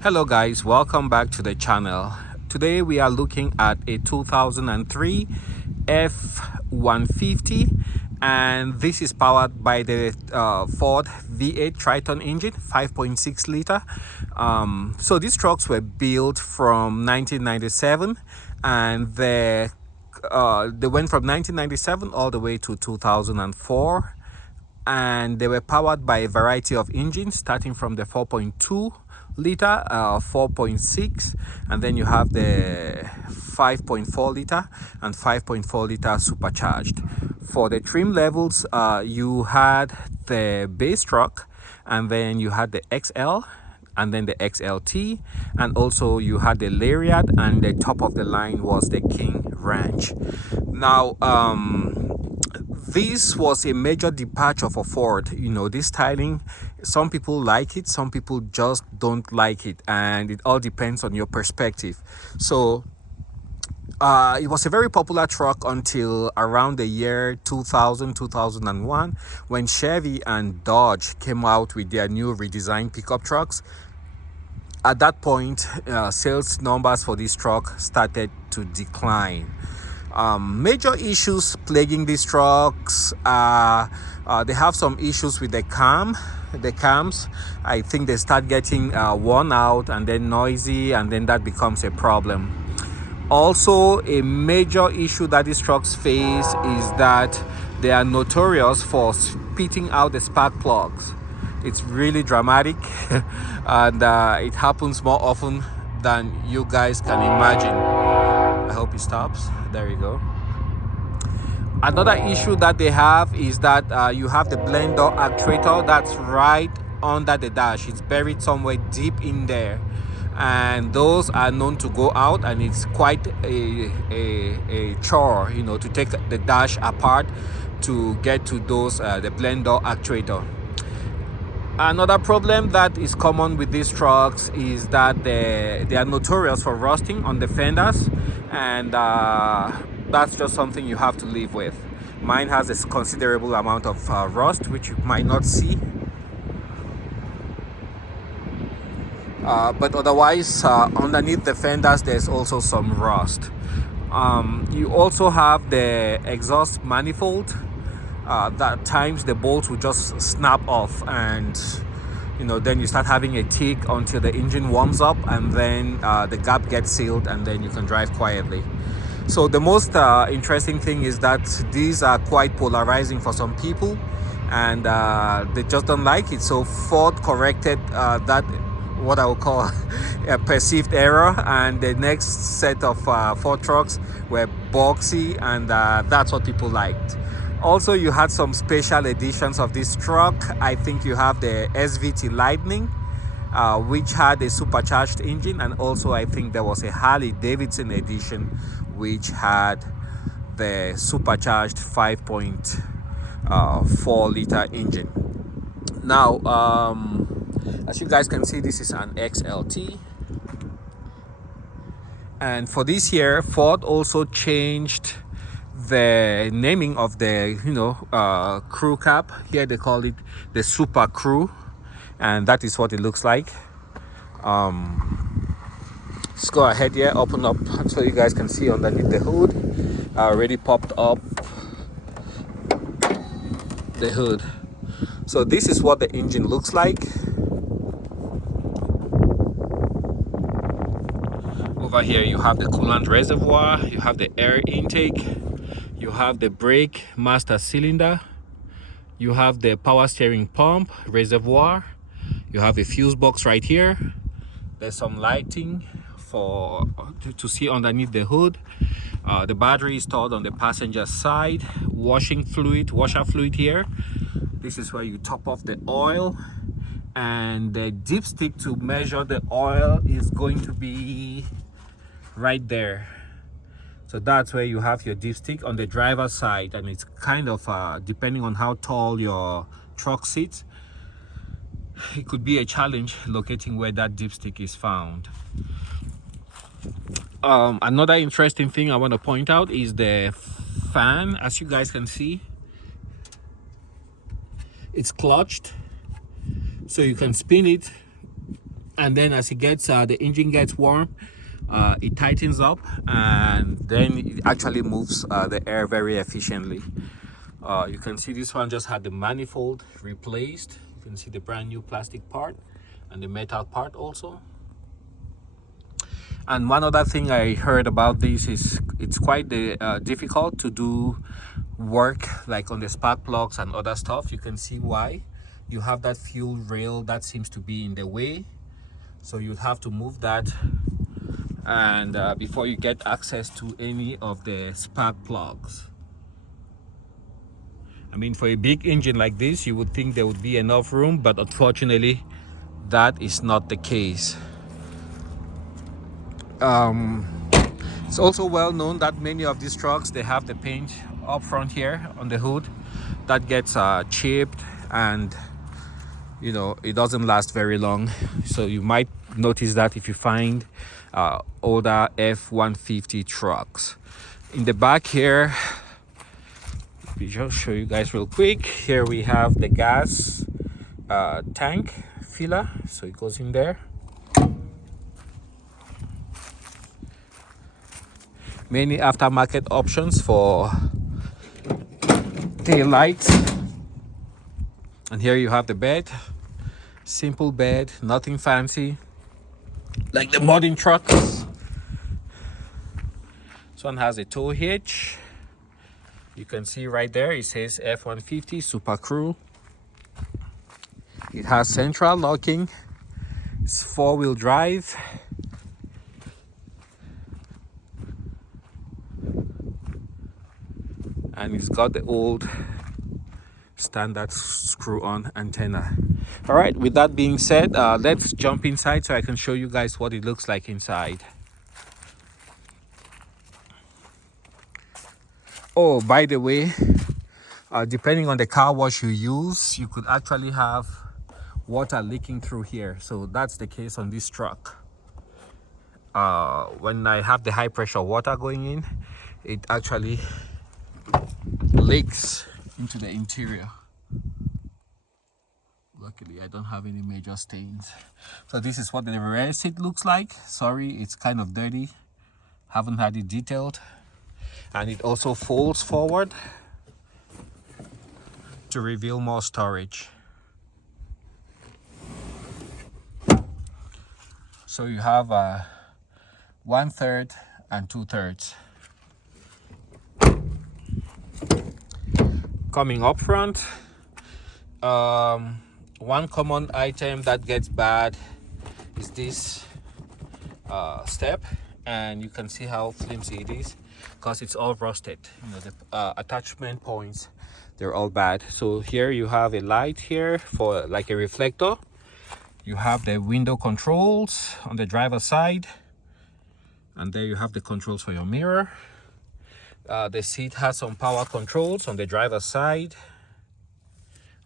Hello guys, welcome back to the channel. Today we are looking at a 2003 F-150 and this is powered by the Ford V8 Triton engine, 5.6 liter. So these trucks were built from 1997 and they went from 1997 all the way to 2004, and they were powered by a variety of engines starting from the 4.2 liter, 4.6, and then you have the 5.4 liter and 5.4 liter supercharged. For the trim levels, you had the base truck, and then you had the XL, and then the XLT, and also you had the Lariat, and the top of the line was the King Ranch. Now this was a major departure for Ford. You know, this styling, some people like it, some people just don't like it, and it all depends on your perspective. So it was a very popular truck until around the year 2001, when Chevy and Dodge came out with their new redesigned pickup trucks. At that point, sales numbers for this truck started to decline. Major issues plaguing these trucks, they have some issues with the cams. I think they start getting worn out and then noisy, and then that becomes a problem. Also, a major issue that these trucks face is that they are notorious for spitting out the spark plugs. It's really dramatic and it happens more often than you guys can imagine. I hope it stops. There you go. Another issue that they have is that you have the blend door actuator that's right under the dash. It's buried somewhere deep in there, and those are known to go out, and it's quite a chore, you know, to take the dash apart to get to those the blend door actuator. Another problem that is common with these trucks is that they are notorious for rusting on the fenders, and that's just something you have to live with. Mine has a considerable amount of rust, which you might not see. But otherwise, underneath the fenders, there's also some rust. You also have the exhaust manifold. That times the bolts will just snap off, and you know, then you start having a tick until the engine warms up, and then the gap gets sealed, and then you can drive quietly. So the most interesting thing is that these are quite polarizing for some people, and they just don't like it. So Ford corrected that, what I would call a perceived error, and the next set of Ford trucks were boxy, and that's what people liked. Also, you had some special editions of this truck. I think you have the SVT Lightning, which had a supercharged engine, and also I think there was a Harley Davidson edition which had the supercharged 5.4 liter engine. Now, as you guys can see, this is an XLT, and for this year, Ford also changed the naming of the crew cab. Here they call it the Super Crew, and that is what it looks like. Let's go ahead here, open up so you guys can see underneath the hood. I already popped up the hood. So this is what the engine looks like. Over here you have the coolant reservoir, you have the air intake, you have the brake master cylinder, you have the power steering pump reservoir, you have a fuse box right here. There's some lighting to see underneath the hood. The battery is stored on the passenger side. Washer fluid here. This is where you top off the oil, and the dipstick to measure the oil is going to be right there. So that's where you have your dipstick on the driver's side, and it's kind of depending on how tall your truck sits, it could be a challenge locating where that dipstick is found. Another interesting thing I want to point out is the fan. As you guys can see, it's clutched, so you can spin it and then as it gets the engine gets warm, it tightens up, and then it actually moves the air very efficiently. You can see this one just had the manifold replaced. You can see the brand new plastic part and the metal part also. And one other thing I heard about this is it's quite difficult to do work like on the spark plugs and other stuff. You can see why. You have that fuel rail that seems to be in the way, so you'd have to move that, and before you get access to any of the spark plugs. I mean, for a big engine like this, you would think there would be enough room, but unfortunately that is not the case. It's also well known that many of these trucks, they have the paint up front here on the hood that gets chipped, and you know, it doesn't last very long. So you might notice that if you find older F-150 trucks. In the back here, let me just show you guys real quick. Here we have the gas tank filler, so it goes in there. Many aftermarket options for tail lights. And here you have the bed. Simple bed, nothing fancy like the modern trucks. This one has a tow hitch. You can see right there it says F-150 Super Crew. It has central locking. It's 4-wheel drive. And it's got the old standard screw-on antenna. All right, with that being said, let's jump inside so I can show you guys what it looks like inside. Oh, by the way, depending on the car wash you use, you could actually have water leaking through here. So that's the case on this truck. When I have the high pressure water going in, it actually leaks into the interior. Luckily, I don't have any major stains. So this is what the rear seat looks like. Sorry, it's kind of dirty. Haven't had it detailed. And it also folds forward to reveal more storage. So you have 1/3 and 2/3. Coming up front, one common item that gets bad is this step, and you can see how flimsy it is because it's all rusted. You know, the attachment points, they're all bad. So here you have a light here for like a reflector. You have the window controls on the driver's side, and there you have the controls for your mirror. The seat has some power controls on the driver's side,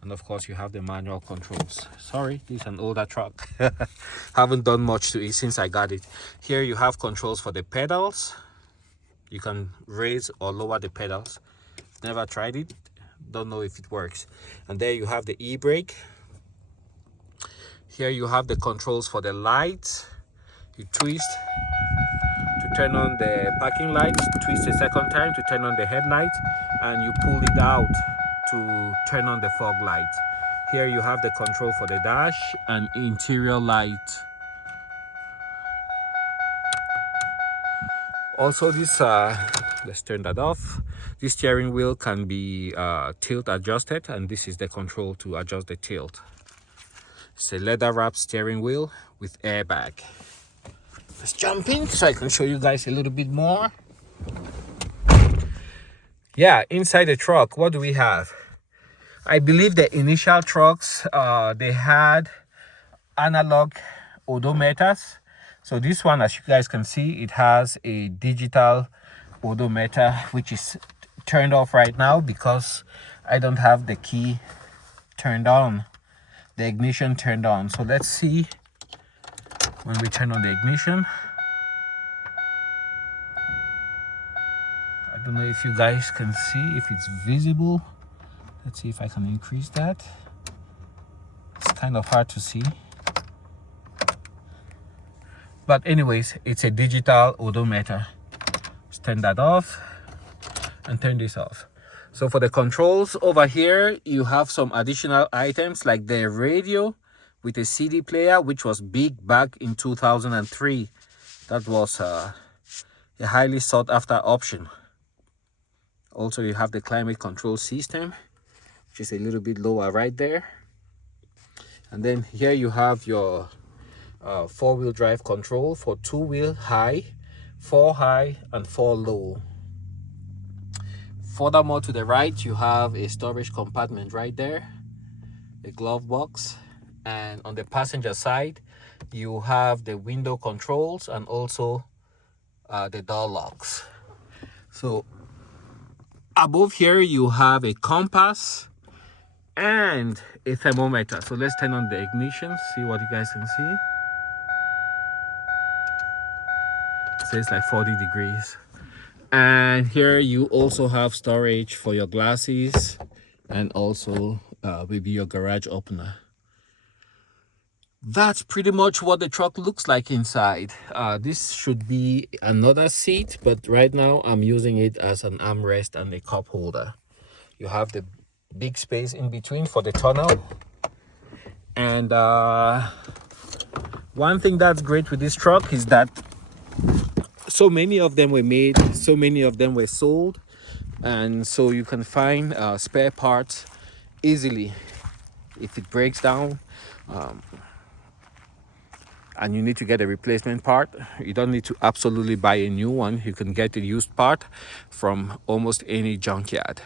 and of course you have the manual controls. Sorry, this is an older truck. Haven't done much to it since I got it. Here you have controls for the pedals. You can raise or lower the pedals. Never tried it, don't know if it works. And there you have the e-brake. Here you have the controls for the lights. You twist to turn on the parking lights, twist a second time to turn on the headlights, and you pull it out to turn on the fog light. Here you have the control for the dash and interior light. Also this, let's turn that off. This steering wheel can be tilt adjusted, and this is the control to adjust the tilt. It's a leather wrapped steering wheel with airbag. Let's jump in so I can show you guys a little bit more. Yeah, inside the truck, what do we have? I believe the initial trucks, they had analog odometers. So this one, as you guys can see, it has a digital odometer, which is turned off right now because I don't have the key turned on, the ignition turned on. So let's see when we turn on the ignition. I don't know if you guys can see, if it's visible. Let's see if I can increase that. It's kind of hard to see. But anyways, it's a digital odometer. Let's turn that off and turn this off. So for the controls over here, you have some additional items like the radio with a CD player, which was big back in 2003. That was a highly sought after option. Also, you have the climate control system, which is a little bit lower right there. And then here you have your four-wheel drive control for two-wheel high, four high, and four low. Furthermore, to the right, you have a storage compartment right there, a glove box. And on the passenger side, you have the window controls and also the door locks. So above here, you have a compass and a thermometer. So let's turn on the ignition, see what you guys can see. It says like 40 degrees. And here you also have storage for your glasses and also maybe your garage opener. That's pretty much what the truck looks like inside. This should be another seat, but right now I'm using it as an armrest and a cup holder. You have the big space in between for the tunnel. And one thing that's great with this truck is that so many of them were made, so many of them were sold, and so you can find spare parts easily if it breaks down and you need to get a replacement part. You don't need to absolutely buy a new one. You can get a used part from almost any junkyard.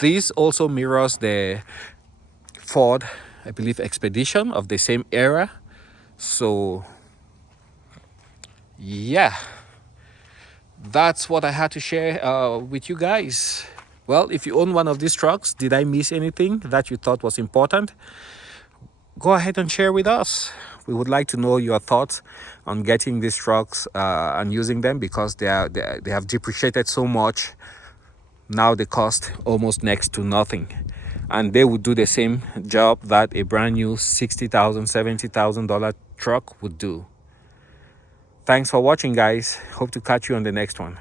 This also mirrors the Ford, I believe, Expedition of the same era. So yeah, that's what I had to share with you guys. Well, if you own one of these trucks, did I miss anything that you thought was important? Go ahead and share with us. We would like to know your thoughts on getting these trucks and using them, because they have depreciated so much. Now they cost almost next to nothing, and they would do the same job that a brand new $60,000, $70,000 truck would do. Thanks for watching, guys. Hope to catch you on the next one.